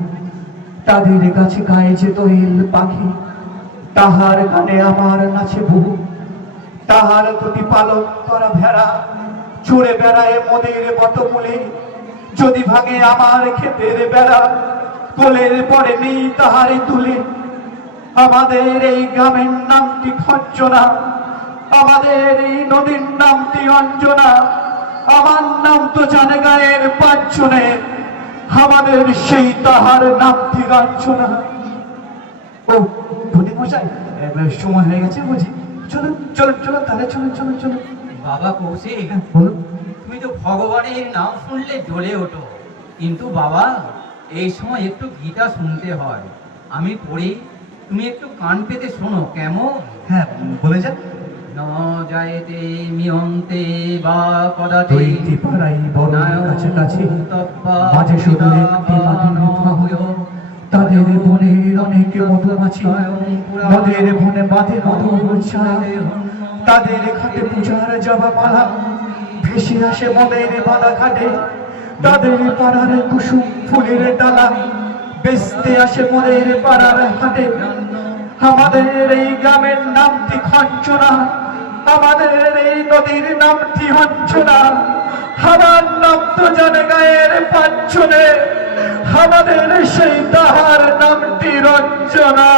তাদের কাছে গায়ে যে দোয়েল পাখি, তাহার গানে আমার নাচে বুক। তাহার দুটি পালন করা ভেড়া চড়ে বেড়ায় মোদের বটমূলে। যদি ভাঙে আমার ক্ষেতের বেড়া, কোলের পরে নেই তাহারে তুলে। আমাদের এই গ্রামের নামটি খঞ্জনা, আমাদের এই নদীর নামটি অঞ্জনা। আমার নাম তো জানে গায়ের পাঁচজনে, আমাদের সেই তাহার নামটি রঞ্জনা। ও ধনী মশাই, সময় হয়ে গেছে বুঝি, চলুন চলুন চলুন, তাহলে চলুন চলুন চলুন। বাবা কৌশিক, বলুন। তুমি তো ভগবানের নাম শুনলে জ্বলে ওঠো, কিন্তু বাবা এই সময় একটু গীতা শুনতে হয়। আমি পড়ি, তুমি একটু কান পেতে শোনো, কেমন? হ্যাঁ, বলে যান। ন যায়তে মিয়ন্তে বা কদাচিৎ দৈত্যী পাড়াই বড় কাছাকাছি, মাঝে শুধু একটি মাটির ফাঁক। তাদের বনের অনেক মধুমাছি, নদের বনে বাঁধে মধুর ছায়া। তাদের ঘাটে পূজার জবা মালা ভেসে আসে মদের বাঁধা ঘাটে। তাদের পাড়ার কুসুম ফুলের ডালা বেচতে আসে মদের পাড়ার হাটে। আমাদের এই গ্রামের নামটি খঞ্জনা, আমাদের এই নদীর নামটি অঞ্জনা। আমার নাম তো জানে গায়ের পাঁচজনে, আমাদের সেই তাহার নামটি রঞ্জনা।